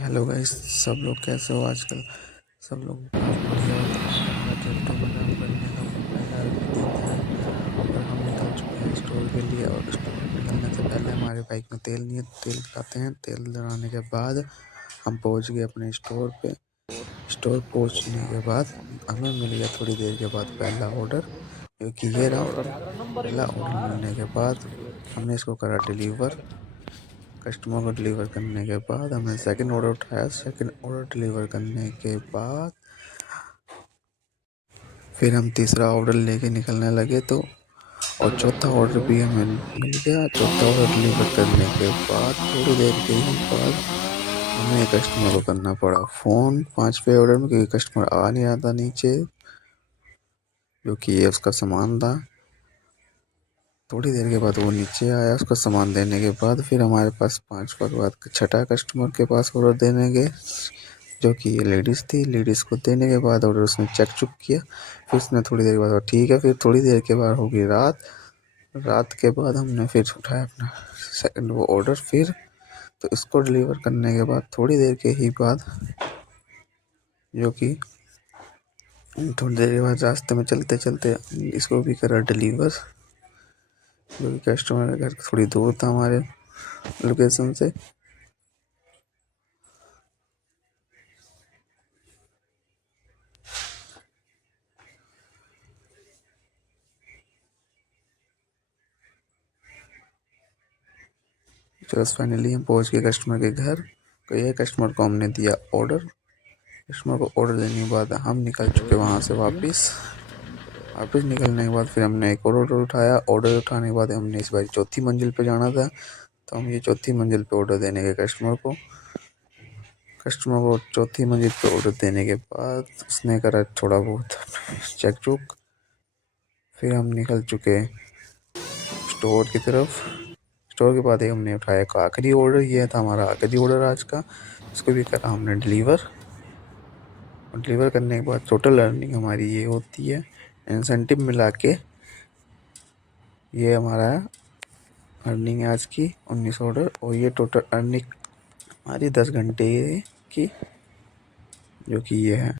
Hello guys, सब लोग कैसे हो आजकल। सब लोग बहुत बढ़िया हो। तो आज हमारा ट्रैक्टर बनाम करने का पहला दिन है और हम निकल चुके हैं स्टोर के लिए। और स्टोर निकलने से पहले हमारे बाइक में तेल नहीं है, तेल डलाते हैं। तेल डलाने के बाद हम पहुंच गए अपने स्टोर पे। स्टोर पहुंचने के बाद हमें मिल गया थोड़ी देर के बाद पहला ऑर्डर, क्योंकि ये रहा ऑर्डर। पहला ऑर्डर मिलने के बाद हमने इसको करा डिलीवर। कस्टमर को डिलीवर करने के बाद हमने सेकंड ऑर्डर उठाया। सेकंड ऑर्डर डिलीवर करने के बाद फिर हम तीसरा ऑर्डर लेके निकलने लगे। तो और चौथा ऑर्डर भी हमें मिल गया। चौथा ऑर्डर डिलीवर करने के बाद थोड़ी देर के ही बाद हमें कस्टमर को करना पड़ा फ़ोन 5वें ऑर्डर में, क्योंकि कस्टमर आ नहीं रहा था नीचे, जो कि ये उसका सामान था। थोड़ी देर के बाद वो नीचे आया। उसका सामान देने के बाद फिर हमारे पास 5 के बाद छठा कस्टमर के पास ऑर्डर देने गए, जो कि ये लेडीज़ थी। लेडीज़ को देने के बाद ऑर्डर उसने चेक चुक किया। फिर उसने थोड़ी देर के बाद ठीक है। फिर थोड़ी देर के बाद हो गई रात। रात के बाद हमने फिर उठाया अपना सेकंड वो ऑर्डर। फिर तो इसको डिलीवर करने के बाद थोड़ी देर के ही बाद, जो कि थोड़ी देर के बाद रास्ते में चलते चलते इसको भी करा डिलीवर, जो कि कस्टमर का घर थोड़ी दूर था हमारे लोकेशन से। तो बस फाइनली हम पहुंच गए कस्टमर के घर। तो ये कस्टमर को हमने दिया ऑर्डर। कस्टमर को ऑर्डर देने के बाद हम निकल चुके वहाँ से वापस निकलने के बाद फिर हमने एक और ऑर्डर उठाया। ऑर्डर उठाने के बाद हमने इस बार चौथी मंजिल पे जाना था। तो हम ये चौथी मंजिल पे ऑर्डर देने के कस्टमर को चौथी मंजिल पे ऑर्डर देने के बाद उसने करा थोड़ा बहुत चेक चुक। फिर हम निकल चुके स्टोर की तरफ। स्टोर के बाद हमने उठाया एक आखिरी ऑर्डर। ये था हमारा आखिरी ऑर्डर आज का। इसको भी करा हमने डिलीवर। और डिलीवर करने के बाद टोटल अर्निंग हमारी ये होती है, इंसेंटिव मिला के ये हमारा अर्निंग है आज की 19 ऑर्डर। और ये टोटल अर्निंग हमारी 10 घंटे की, जो कि ये है।